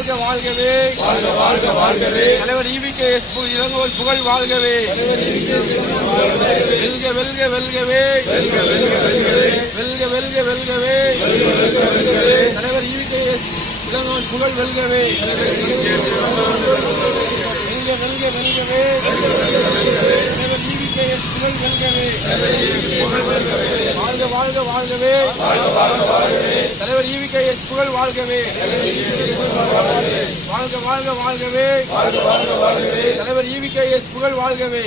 வாழ்க வாழ்கவே, வாழ்க வாழ்க வாழ்கவே, தலைவர் EVKS இளங்கோவன் புகழ் வாழ்கவே, வெல்க வெல்க வெல்கவே, வெல்க வெல்க வெல்கவே, வெல்க வெல்க வெல்கவே, வெல்க வெல்க வெல்கவே, தலைவர் EVKS இளங்கோவன் புகழ் வெல்கவே, வெல்க வெல்க வெல்கவே, தலைவர் EVKS புகழ் வெல்கவே, வாழ்க வாழ்க வாழ்கவே, வாழ்க வாழ்க வாழ்கவே, தலைவர் EVKS புகழ் வாழ்கவே, வாழ்க வாழ்க வாழ்கவே, வாழ்க வாழ்க வாழ்கவே, தலைவர் EVKS புகழ் வாழ்கவே.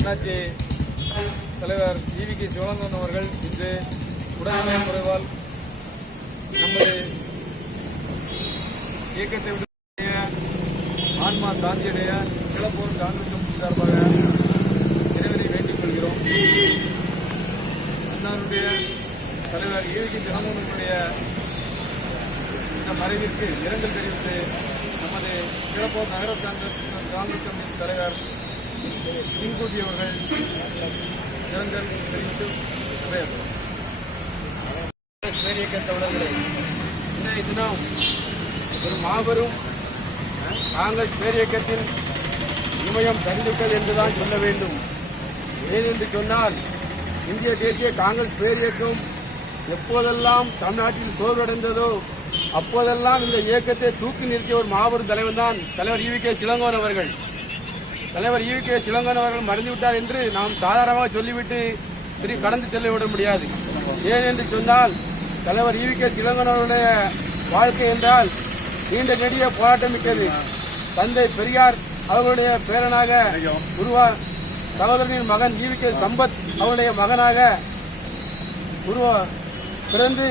அண்ணாச்சி தலைவர் EVKS இளங்கோவன் அவர்கள் இன்று உடல்நல குறைவால் நமது இயக்கத்தை விட்டு ஆன்மா சாந்தியடைய கிளப்பூர் காங்கிரஸ் கமிட்டி சார்பாக இறைவனை வேண்டிக் கொள்கிறோம். அண்ணாருடைய தலைவர் EVKS இளங்கோவனுடைய இந்த மறைவிற்கு இரங்கல் தெரிவித்து நமது கிளப்பூர் நகர காங்கிரஸ் கமிட்டி தலைவர் சிங்கூட்டி அவர்கள் இரங்கல் தெரிவித்து பேரியக்க தோழர்களே, இன்றைய தினம் ஒரு மாபெரும் காங்கிரஸ் பேரியக்கத்தின் இமயம் சரிந்துக்கள் என்றுதான் சொல்ல வேண்டும். ஏனென்று சொன்னால் இந்திய தேசிய காங்கிரஸ் பேரியக்கம் எப்போதெல்லாம் தமிழ்நாட்டில் சோர்வடைந்ததோ அப்போதெல்லாம் இந்த இயக்கத்தை தூக்கி நிறுத்திய ஒரு மாபெரும் தலைவன் தான் தலைவர் EVKS இளங்கோவன் அவர்கள். தலைவர் EVKS இளங்கோவன் அவர்கள் மறைந்துவிட்டார் என்று நாம் சாதாரணமாக சொல்லிவிட்டு கடந்து செல்ல விட முடியாது. ஏனென்று சொன்னால் தலைவர் EVKS இளங்கோவன் அவருடைய வாழ்க்கை என்றால் நீண்ட நெடிய போராட்டம் மிக்கது. தந்தை பெரியார் அவர்களுடைய பேரனாக சகோதரனின் மகன் EVKS சம்பத் அவருடைய மகனாக பிறந்து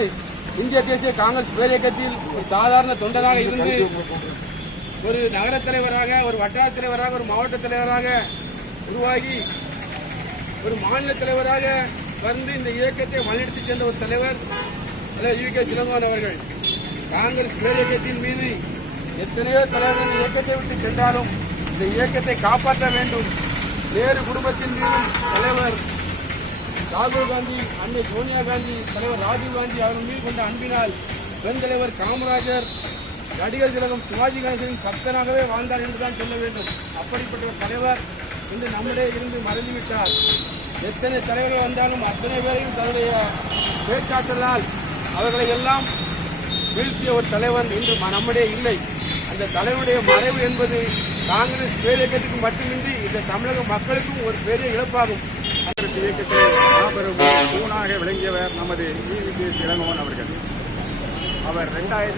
இந்திய தேசிய காங்கிரஸ் பேரியக்கத்தில் ஒரு சாதாரண தொண்டனாக இருந்து ஒரு நகர தலைவராக, ஒரு வட்டார தலைவராக, ஒரு மாவட்ட தலைவராக உருவாகி ஒரு மாநில தலைவராக வந்து இந்த இயக்கத்தை வழிநடத்தி சென்ற ஒரு தலைவர் EVKS இளங்கோவன் அவர்கள். காங்கிரஸ் பேரியக்கத்தின் மீது எத்தனையோ தலைவர்கள் இயக்கத்தை விட்டு சென்றாலும் இந்த இயக்கத்தை காப்பாற்ற வேண்டும். வேறு குடும்பத்தின் மீதும் தலைவர் ராகுல் காந்தி, அன்னை சோனியா காந்தி, தலைவர் ராஜீவ் காந்தி அவர்கள் மீது கொண்ட அன்பினால் பெண் தலைவர் காமராஜர், நடிகர் திலகம் சிவாஜி கணேசனின் பக்தனாகவே வாழ்ந்தார் என்றுதான் சொல்ல வேண்டும். அப்படிப்பட்ட ஒரு தலைவர் இன்று நம்மிடையே இருந்து மறைந்துவிட்டார். எத்தனை தலைவர்கள் வந்தாலும் அத்தனை பேரையும் தன்னுடைய பேச்சாற்றலால் அவர்களை எல்லாம் வீழ்த்திய ஒரு தலைவன் இன்று நம்மிடையே இல்லை. அந்த தலைவனுடைய மறைவு என்பது காங்கிரஸ் பேரியக்கத்துக்கு மட்டுமின்றி இந்த தமிழக மக்களுக்கும் ஒரு பெரிய இழப்பாகும். காங்கிரஸ் இயக்கத்தை மாபெரும் தூணாக விளங்கியவர் நமது EVKS இளங்கோவன் அவர்கள். அவர் 2000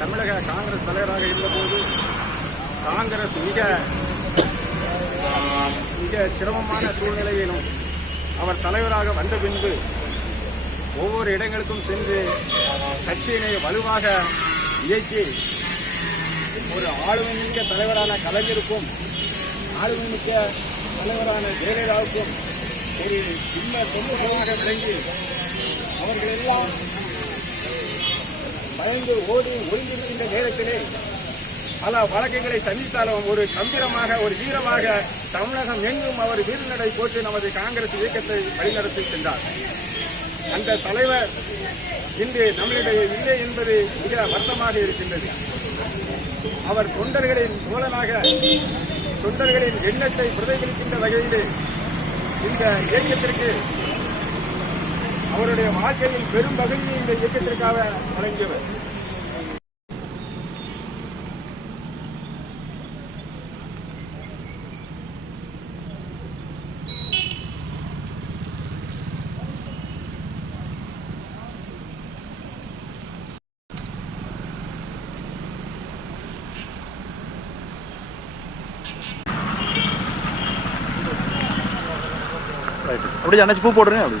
தமிழக காங்கிரஸ் தலைவராக இருந்தபோது காங்கிரஸ் மிக சிரமமான சூழ்நிலையிலும் அவர் தலைவராக வந்த பின்பு ஒவ்வொரு இடங்களுக்கும் சென்று கட்சியினை வலுவாக இயக்கி ஒரு ஆளுமைமிக்க தலைவரான கலைஞருக்கும் ஆளுமைமிக்க தலைவரான ஜெயலலிதாவுக்கும் ஒரு சின்ன தொண்டர்களாக விளங்கி அவர்களெல்லாம் பயந்து ஓடி ஒளிந்திருக்கின்ற நேரத்திலே பல வழக்குகளை சந்தித்தாலும் ஒரு கம்பீரமாக, ஒரு வீரமாக தமிழகம் எங்கும் அவர் வீரநடை போட்டு நமது காங்கிரஸ் இயக்கத்தை வழிநடத்தி சென்றார். அந்த தலைவர் இன்று நம்மளிடையே இல்லை என்பது மிக வருத்தமாக இருக்கின்றது. அவர் தொண்டர்களின் தோழனாக தொண்டர்களின் எண்ணத்தை பிரதிபலிக்கின்ற வகையிலே இந்த இயக்கத்திற்கு அவருடைய வாழ்க்கையில் பெரும் பகுதியை இந்த இயக்கத்திற்காக வழங்கியவர். அப்படியே அணைச்சு பூ போடுறேன் அப்படி